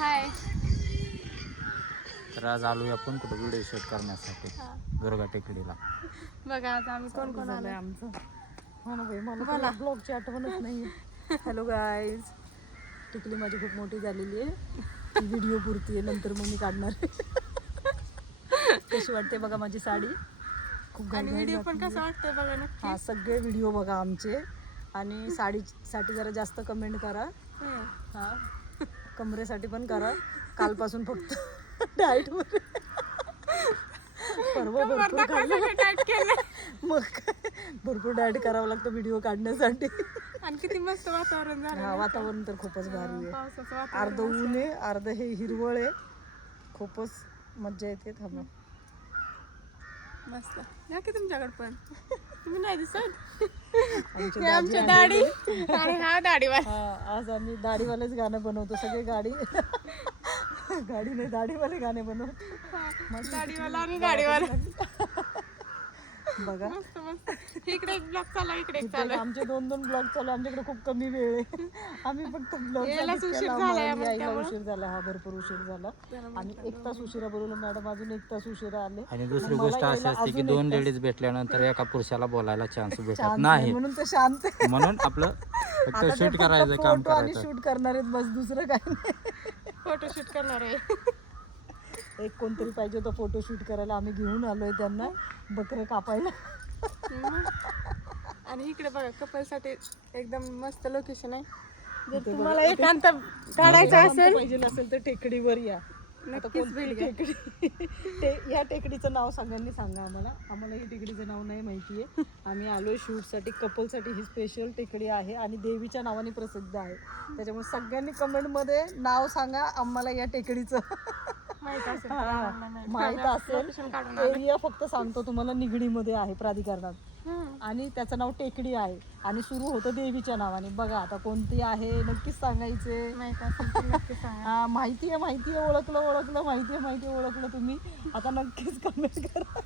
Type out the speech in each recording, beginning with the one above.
हाय. तर आज आलोय आपण कुठं व्हिडिओ शूट करण्यासाठी दुर्गा टेकडीला. बघा आज आम्ही कोण कोण आलोय आमचं. हो ना बाई, मला ब्लॉगची आठवणच नाही. हॅलो गाईज, टिकली माझी खूप मोठी झालेली आहे. ती व्हिडिओ पुरती आहे, नंतर मग मी काढणार. कशी वाटते बघा माझी साडी. खूप आणि व्हिडिओ पण कसं वाटतंय बघा नक्की. हा, सगळे व्हिडिओ बघा आमचे. आणि साडीसाठी जरा जास्त कमेंट करा. हा, कमरेसाठी पण करा. कालपासून फक्त डाएट मध्ये परवा भरपूर खाल्लं. मग भरपूर डाएट करावं लागतं व्हिडिओ काढण्यासाठी. आणि किती मस्त वातावरण झालं. हा, वातावरण तर खूपच भारी आहे. पावसाचं वातावरण. अर्ध ऊन आहे, अर्ध हे हिरवळ आहे. खूपच मज्जा येते. थांबा, मस्त या की तुमच्याकडे पण. तुम्ही नाही दिसत. आमची आमची दाढी आणि हा दाढीवाला. हा, आज आम्ही दाढीवालेच गाणं बनवतो. सगळे गाडी नाही, दाढीवाले गाणे बनवतो. दाढीवाला आणि गाडीवाला. बघा, मस्त मस्त. इकडे एक ब्लॉग चालू, इकडे एक इथे चालू. आमचे 2-2 ब्लॉग चालू. आमच्याकडे खूप कमी वेळ आहे. आम्ही फक्त ब्लॉग यायलाच उशीर झालाय आम्हाला यायला त्यामुळं. उशीर झाला. हा, भरपूर उशीर झाला. आणि 1 तास उशिरा बोलवलं मॅडम, अजून 1 तास उशिरा आले. आणि दुसरी मला गोष्ट अशी यायला असते की अजून 2 1 तास लेडीज भेटल्यानंतर एका पुरुषाला बोलायला चान्स भेटत शांत नाही. म्हणून ते शांत आहे. म्हणून आपलं फक्त आता ते शूट फक्त करायचं, काम फोटो आणि करायचं. शूट करणार आहेत बस, दुसरं काही नाही. फोटोशूट करणार आहे. एक कोणतरी पाहिजे होतं फोटो शूट करायला. आम्ही घेऊन आलोय त्यांना बकरं कापायला. आणि इकडे बघा कपल साठी एकदम मस्त लोकेशन आहे. जर इथे तुम्हाला बघा, एकांत काढायचं असेल पाहिजे नसेल तर टेकडीवर या. आता नक्कीच कोणती भेट घ्या. टेकडी या टेकडीचं नाव सगळ्यांनी सांगा आम्हाला ही टेकडीचं नाव नाही माहिती आहे. आम्ही आलोय शूटसाठी, कपलसाठी ही स्पेशल टेकडी आहे आणि देवीच्या नावाने प्रसिद्ध आहे. त्याच्यामुळे सगळ्यांनी कमेंटमध्ये नाव सांगा आम्हाला या टेकडीचं. माहित असेल तर हा, आम्हाला नाही. माहित Location असेल. काढून आलोय. एरिया फक्त सांगतो तुम्हाला, निगडीमध्ये आहे प्राधिकरणात. हम्म. आणि त्याचं नाव टेकडी आहे आणि सुरू होतं देवीच्या नावाने. बघा आता कोणती आहे नक्कीच सांगायचे. माहित असेल तर नक्की सांगा. हा, माहिती आहे, ओळखलं, माहिती आहे, ओळखलं तुम्ही. आता नक्कीच कमेंट करा.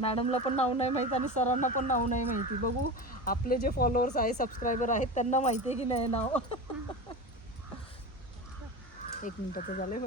मॅडमला पण नाव नाही माहीत आणि सरांना पण नाव नाही माहिती. बघू आपले जे फॉलोअर्स आहे, सबस्क्रायबर आहेत, त्यांना माहिती आहे की नाही नाव. 1 मिनिटाचं झालं.